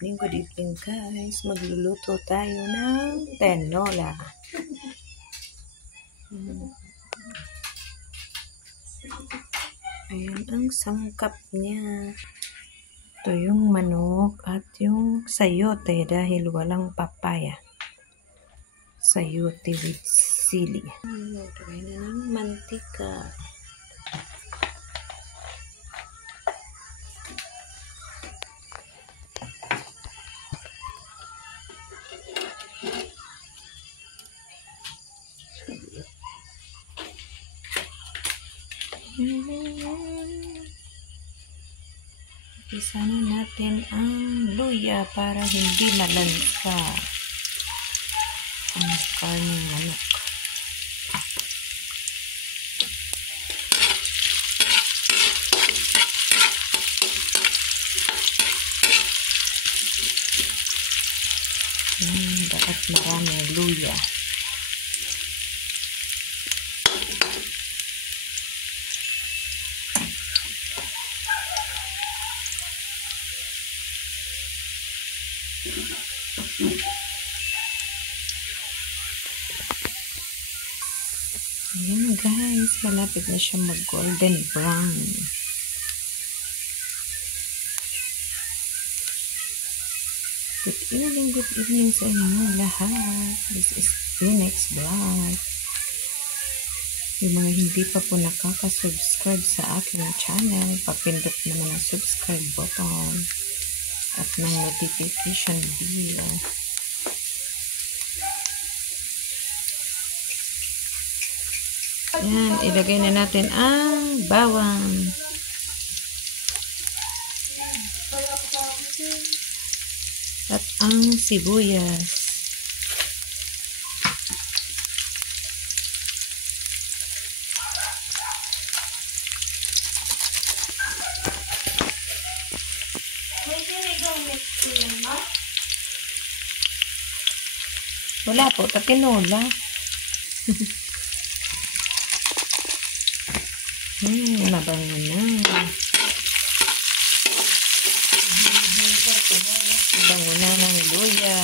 Good evening guys. Magluluto tayo ng tinola. Ayan ang sangkap niya. Ito yung manok at yung sayote dahil walang papaya. Sayote with sili. Lagay na ng mantika. Isa na natin ang luya para hindi malansa ang karneng manok. Dapat maraming luya. Ayan guys, malapit na siya mag golden brown. Good evening sa inyo lahat. This is Phoenix Vlog. Yung mga hindi pa po nakaka-subscribe sa aking channel, papindot naman ang subscribe button at ng notification bell. Yan, ilagay na natin ang bawang. At ang sibuyas. Wala po, tatinola. Mabango na. Bango na ng luya.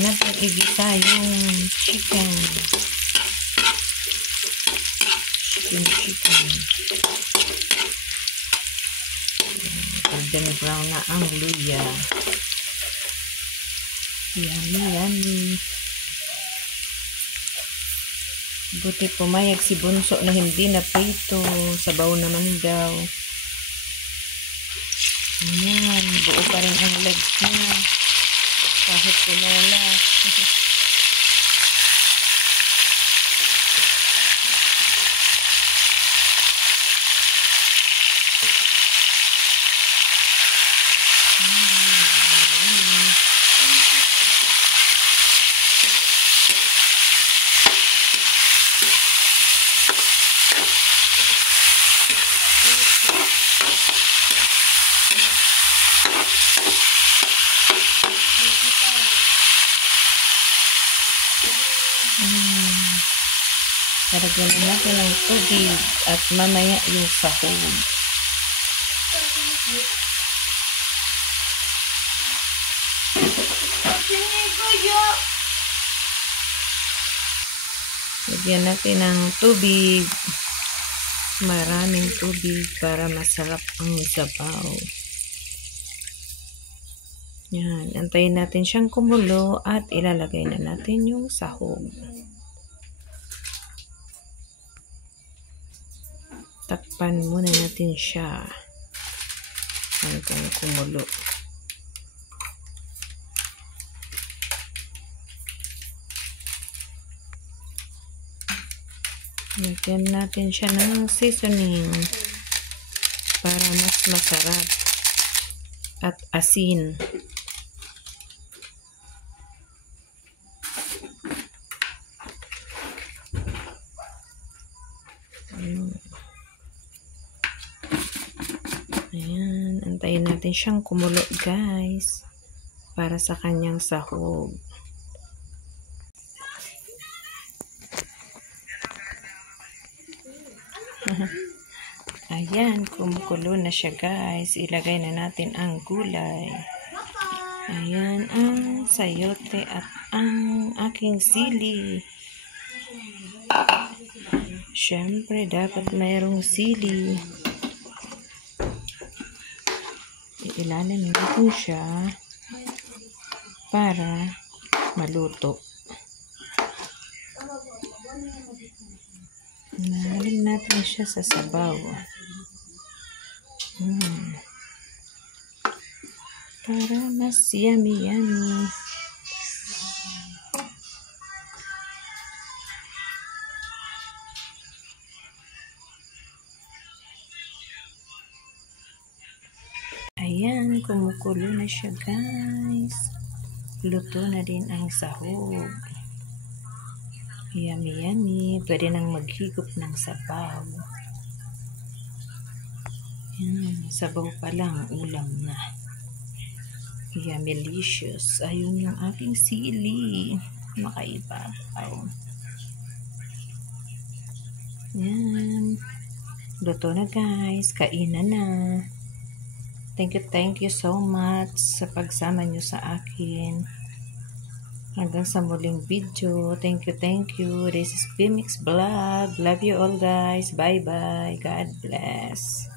Natin igisa yung chicken. Golden brown na ang luya. Yummy. Buti pumayag si Bunso na hindi na prito. Sabaw naman daw. Ayan, buo pa rin ang legs niya. Kahit tinola. Lagyan natin ng tubig at mamaya yung sahog. Lagyan natin ng tubig. Maraming tubig para masarap ang sabaw. Yan. Antayin natin siyang kumulo at ilalagay na natin yung sahog. Takpan muna natin siya hanggang kumulo. Lagyan natin siya ng seasoning para mas masarap at asin. Ayan, antayin natin siyang kumulo guys para sa kanyang sahog. Ayan, kumukulo na siya guys. Ilagay na natin ang gulay. Ayan ang sayote at ang aking sili. Siyempre, dapat mayroong sili. Ilalim natin siya para maluto. Ilalim natin siya sa sabaw. Para mas yummy. Ayan, kumukulo na siya guys. Luto na din ang sahog. Yummy. Pwede nang maghigop ng sabaw. Ayan, sabaw pa lang, ulam na. Yummy-licious. Ayun yung aking sili. Makaibabaw. Ayan. Luto na guys. Kainan na. Thank you so much sa pagsama nyo sa akin. Hanggang sa muling video. Thank you. This is Pimix Vlog. Love you all guys. Bye-bye. God bless.